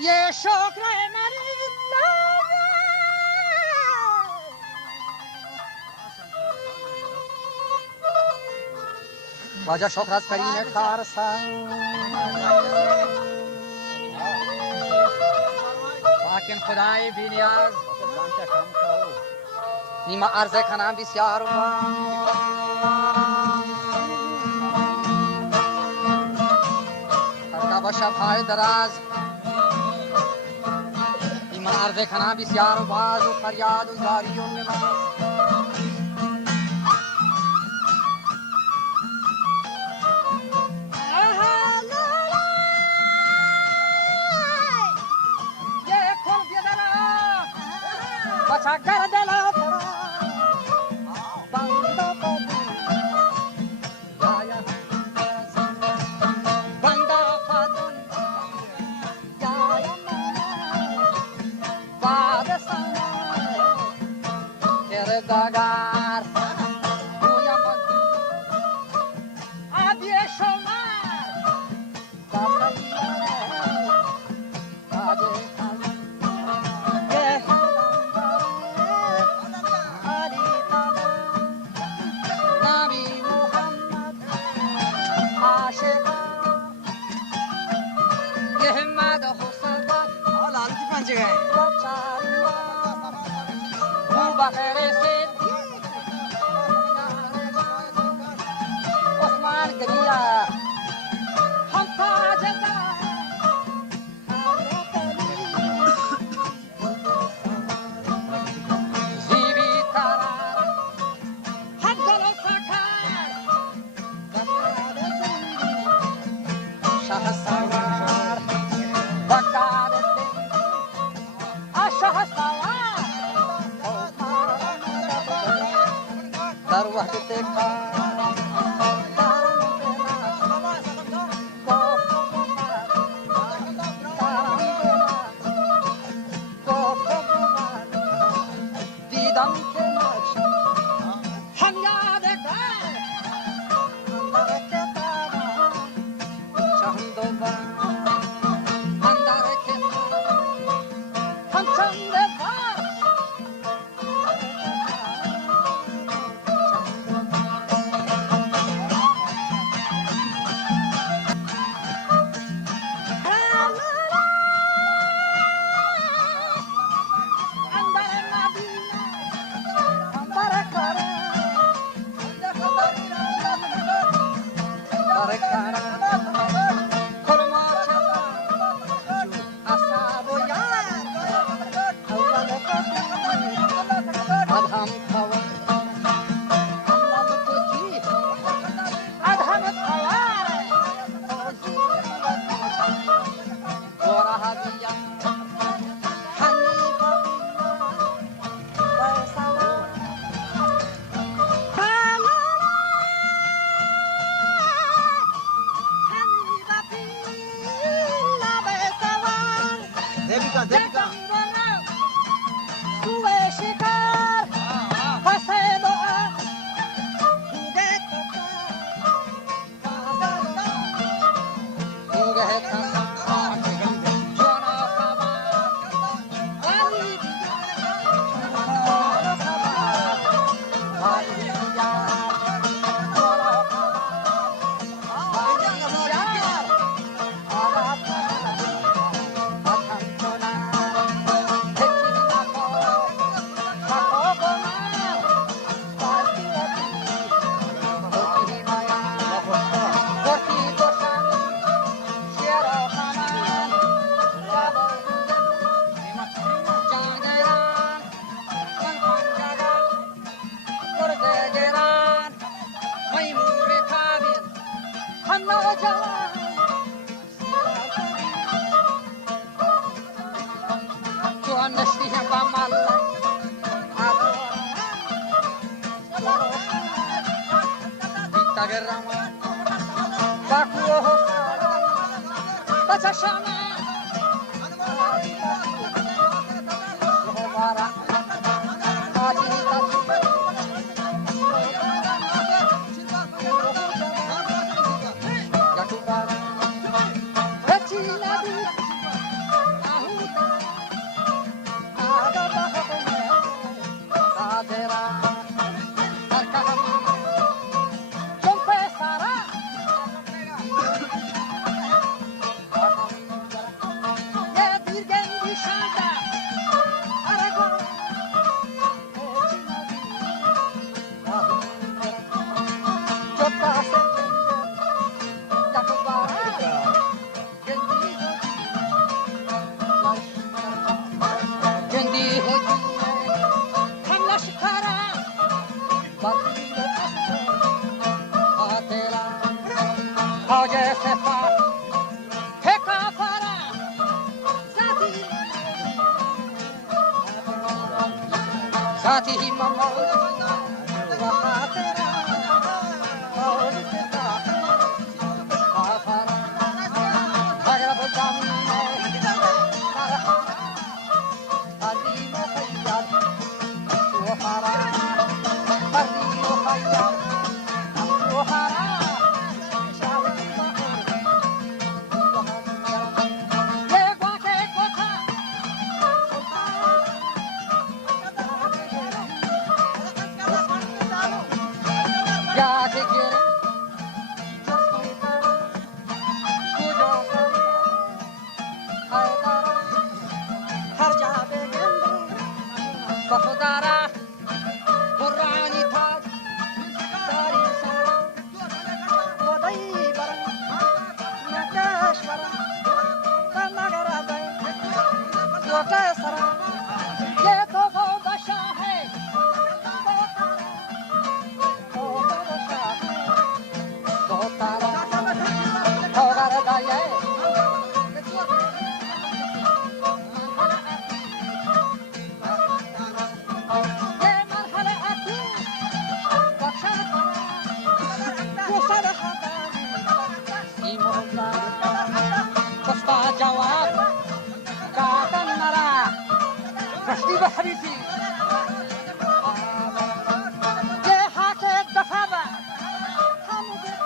یه شکر مریلا واجه شکر از کریم کارسان واکن خدای بینیاز نیمه عرضه کنم بسیار فردا با شبهای دراز نیمه عرضه کنم بسیار باز و فریاد و زاری و نماز Sacar de la opera, banda padu, ya, banda padu, ya, bada sana, tere dagar, buya madu, abye shomar, basaliya, baje kali. साथी ही मौज वफा तेरा मौज से आफर अरब जामी अली मुखैय्यद सुहारा अली मुखैय्यद सुहारा वफादारा बुर्रानी थाज दारी सारा वदई बरन नकाश बरन कनगरा गए जोटे सरा ये तो वो बशा है वो तारा होगा दाये جواب كاتن مرا رشدي بحريتي يا حاكي الدفابة حمد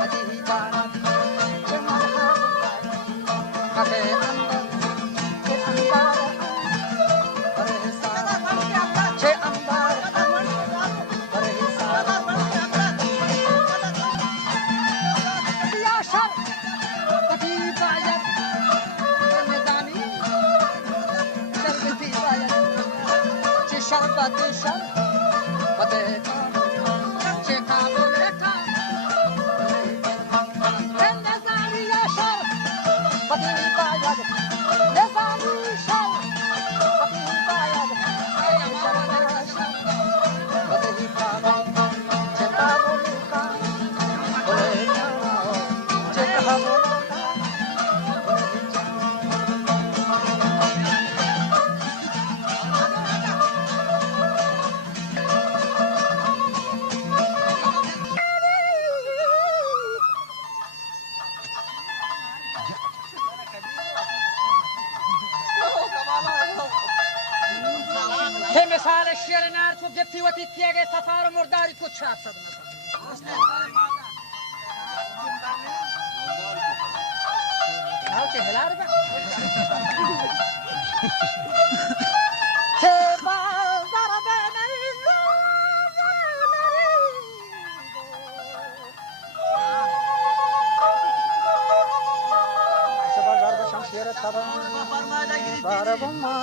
Hadi batışan bateka çeka boleka sen ne zali yaşar batı bayad ne zali yaşar batı bayad batı bayad çeka boleka çeka boleka हे मिसाल शेर नार को जप्ती वती किया गया सफार मुर्दारी को छाप सकना आओ चे हिलार बा से बाजार बे नहीं से बाजार बे शमशेर तबा बारबमा